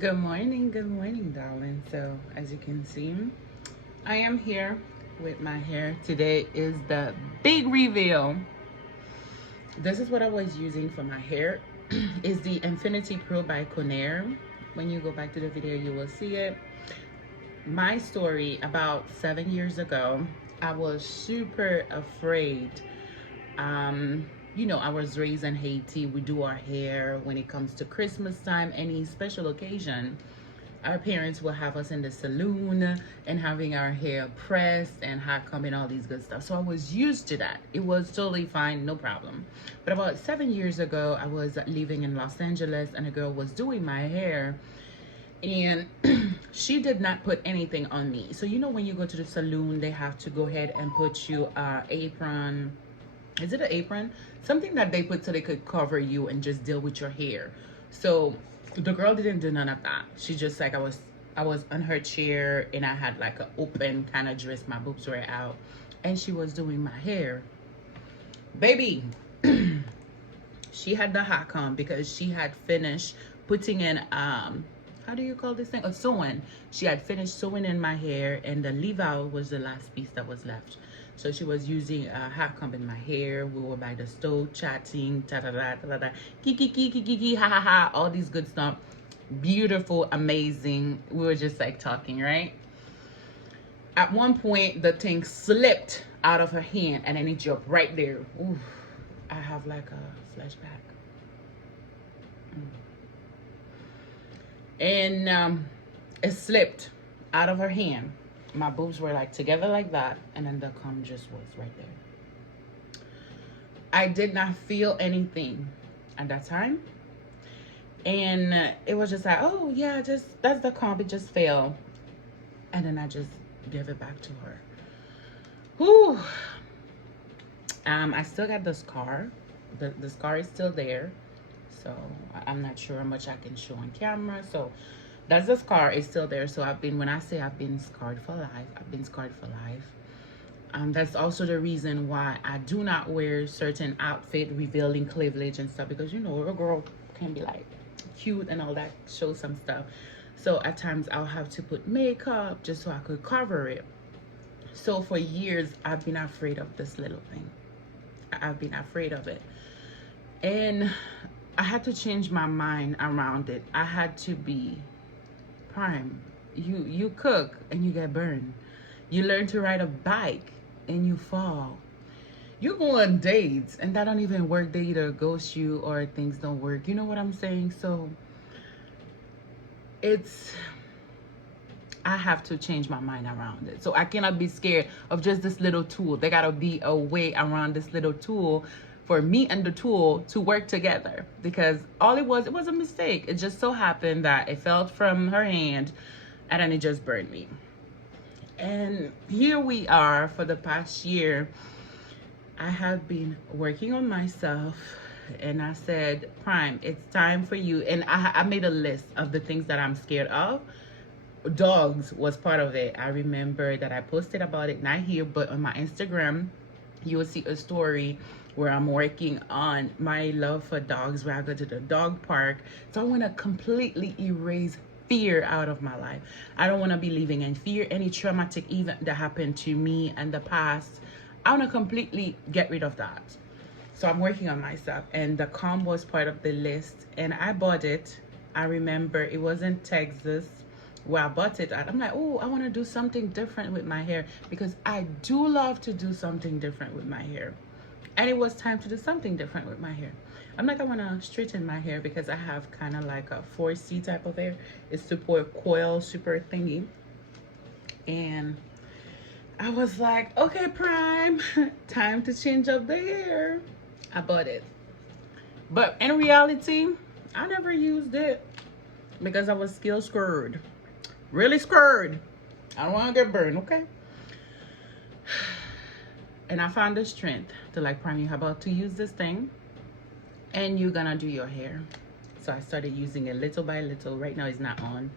Good morning, darling. So, as you can see, I am here with my hair. Today is the big reveal. This is what I was using for my hair. Is the Infinity Pro by Conair. When you go back to the video, you will see it. My story about 7 years ago, I was super afraid. I was raised in Haiti. We do our hair when it comes to Christmas time, any special occasion. Our parents will have us in the saloon and having our hair pressed and hot comb and all these good stuff. So I was used to that. It was totally fine, no problem. But about 7 years ago, I was living in Los Angeles and a girl was doing my hair and she did not put anything on me. So when you go to the saloon, they have to go ahead and put you apron. Is it an apron? Something that they put so they could cover you and just deal with your hair. So the girl didn't do none of that. She just like I was on her chair and I had like an open kind of dress. My boobs were out, and she was doing my hair. Baby, she had the hot comb because she had finished putting in how do you call this thing? A sewing. She had finished sewing in my hair, and the leave out was the last piece that was left. So she was using a hot comb in my hair. We were by the stove chatting, ta ta ta ta ta, kiki kiki kiki, ha ha ha, all these good stuff. Beautiful, amazing. We were just like talking, right? At one point, the thing slipped out of her hand, and then it jumped right there. Ooh, I have like a flashback. And it slipped out of her hand. My boobs were like together like that, and then the comb just was right there. I did not feel anything at that time, and it was just like, oh yeah, just that's the comb, it just fell. And then I just gave it back to her. Whew. I still got the scar. The scar is still there, so I'm not sure how much I can show on camera. So that's the scar, is still there. So when I say I've been scarred for life, I've been scarred for life. That's also the reason why I do not wear certain outfit revealing cleavage and stuff, because a girl can be like cute and all that, show some stuff. So at times I'll have to put makeup just so I could cover it. So for years I've been afraid of this little thing. I've been afraid of it. And I had to change my mind around it. I had to be prime. You cook and you get burned. You learn to ride a bike and you fall. You go on dates and that don't even work. They either ghost you or things don't work. You know what I'm saying? So I have to change my mind around it. So I cannot be scared of just this little tool. There gotta be a way around this little tool for me and the tool to work together, because all it was a mistake. It just so happened that it fell from her hand and then it just burned me. And here we are for the past year. I have been working on myself, and I said, Prime, it's time for you. And I made a list of the things that I'm scared of. Dogs was part of it. I remember that I posted about it, not here, but on my Instagram. You will see a story where I'm working on my love for dogs, where I go to the dog park. So I want to completely erase fear out of my life. I don't want to be living in fear. Any traumatic event that happened to me in the past, I want to completely get rid of that. So I'm working on myself, and the comb was part of the list, and I bought it. I remember it was in Texas where I bought it at. I'm like, oh, I want to do something different with my hair, because I do love to do something different with my hair. And it was time to do something different with my hair. I'm like, I want to straighten my hair because I have kind of like a 4C type of hair. It's super coil, super thingy. And I was like, okay, Prime, time to change up the hair. I bought it. But in reality, I never used it because I was still scared. Really scared. I don't want to get burned, okay? And I found the strength to like, Prime, you're about to use this thing and you're gonna do your hair. So I started using it little by little. Right now it's not on.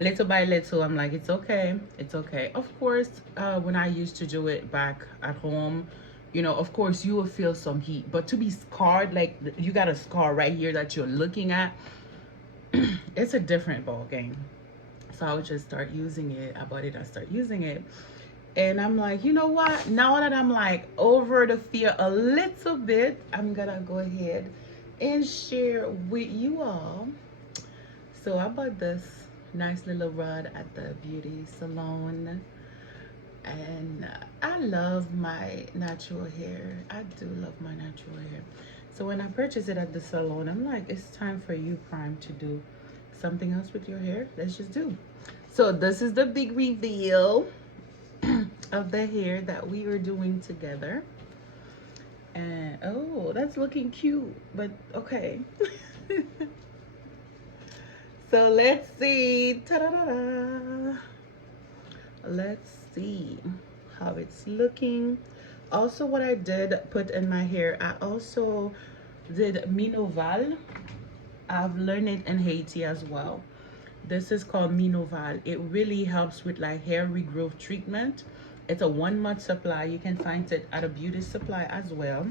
Little by little, I'm like, it's okay. It's okay. Of course, when I used to do it back at home, of course you will feel some heat. But to be scarred, like you got a scar right here that you're looking at, it's a different ball game. So I would just start using it. I bought it, I start using it. And I'm like, you know what? Now that I'm like over the fear a little bit, I'm gonna go ahead and share with you all. So I bought this nice little rod at the beauty salon. And I love my natural hair. I do love my natural hair. So when I purchased it at the salon, I'm like, it's time for you, Prime, to do something else with your hair. Let's just do. So this is the big reveal of the hair that we are doing together. And oh, that's looking cute, but okay. So let's see. Ta-da-da-da. Let's see how it's looking. Also, what I did put in my hair, I also did Minoval. I've learned it in Haiti as well. This is called Minoval. It really helps with like hair regrowth treatment. It's a 1 month supply. You can find it at a beauty supply as well.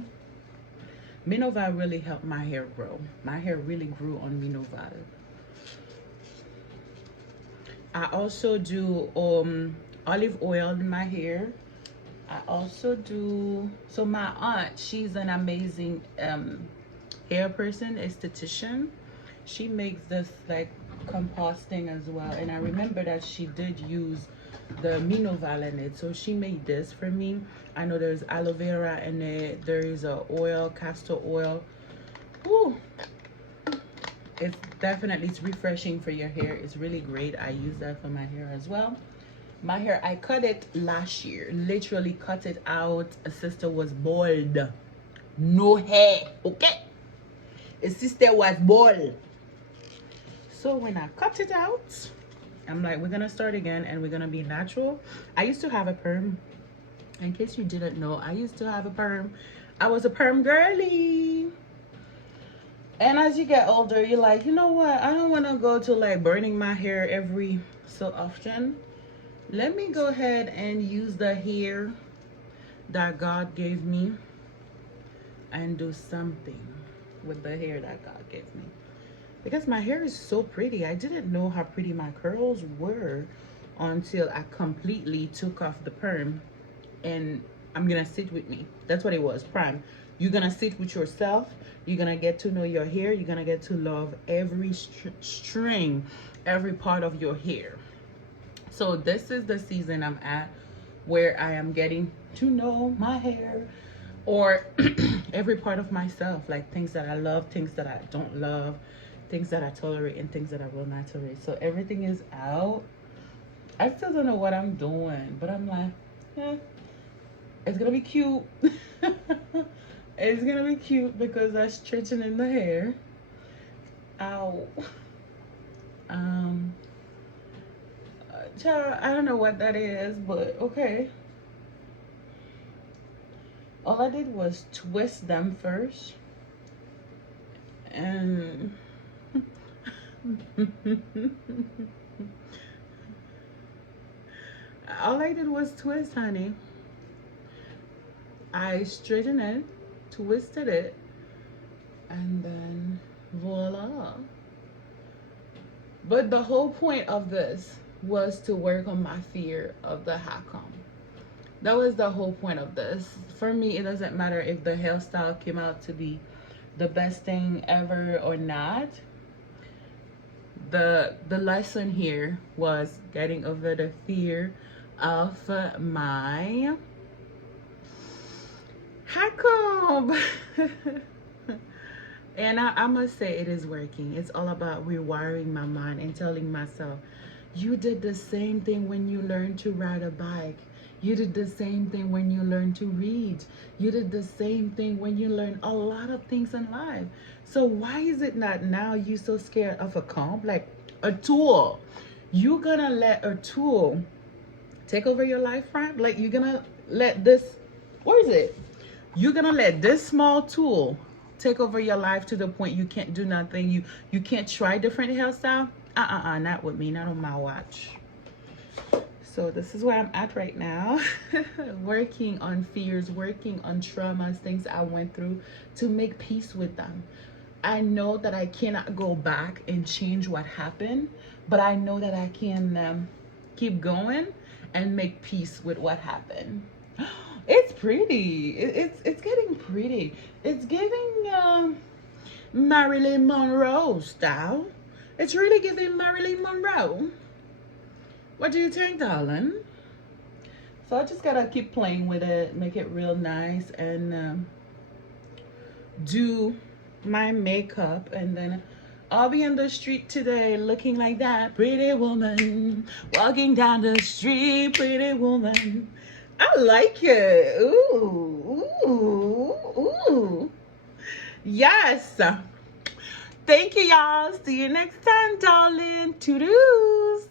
Minoval really helped my hair grow. My hair really grew on Minoval. I also do olive oil in my hair. I also do, so my aunt, she's an amazing hair person, esthetician. She makes this like composting as well. And I remember that she did use the Minoval in it. So she made this for me. I know there's aloe vera in it. There is a oil, castor oil. Ooh. It's definitely, it's refreshing for your hair. It's really great. I use that for my hair as well. My hair, I cut it last year. Literally cut it out. A sister was bald. No hair, okay? A sister was bald. So when I cut it out, I'm like, we're gonna start again and we're gonna be natural. I used to have a perm. In case you didn't know, I used to have a perm. I was a perm girly. And as you get older, you're like, you know what? I don't want to go to like burning my hair every so often. Let me go ahead and use the hair that God gave me and do something with the hair that God gave me. Because my hair is so pretty. I didn't know how pretty my curls were until I completely took off the perm. And I'm gonna sit with me. That's what it was, Prime. You're gonna sit with yourself. You're gonna get to know your hair. You're gonna get to love every string, every part of your hair. So this is the season I'm at where I am getting to know my hair, or every part of myself, like things that I love, things that I don't love, things that I tolerate, and things that I will not tolerate. So everything is out. I still don't know what I'm doing, but I'm like, yeah, it's gonna be cute. It's gonna be cute because I'm straightening the hair. Ow. Child, I don't know what that is, but okay. All I did was twist them first. And all I did was twist, honey. I straightened it, twisted it, and then voila. But the whole point of this was to work on my fear of the hat comb. That was the whole point of this. For me, it doesn't matter if the hairstyle came out to be the best thing ever or not. The lesson here was getting over the fear of my hat comb. And I must say it is working. It's all about rewiring my mind and telling myself, you did the same thing when you learned to ride a bike. You did the same thing when you learned to read. You did the same thing when you learned a lot of things in life. So why is it not now you so scared of a comb? Like a tool. You're gonna let a tool take over your life, right? Like you're gonna let this, where is it? You're gonna let this small tool take over your life to the point you can't do nothing. You can't try different hairstyle. Not with me, not on my watch. So this is where I'm at right now. Working on fears, working on traumas, things I went through to make peace with them. I know that I cannot go back and change what happened, but I know that I can keep going and make peace with what happened. It's pretty. It's getting pretty. It's giving Marilyn Monroe style. It's really giving Marilyn Monroe. What do you think, darling? So I just gotta keep playing with it, make it real nice, and do my makeup, and then I'll be in the street today looking like that pretty woman, walking down the street, pretty woman. I like it. Ooh, ooh, ooh. Yes. Thank you, y'all. See you next time, darling. Toodles.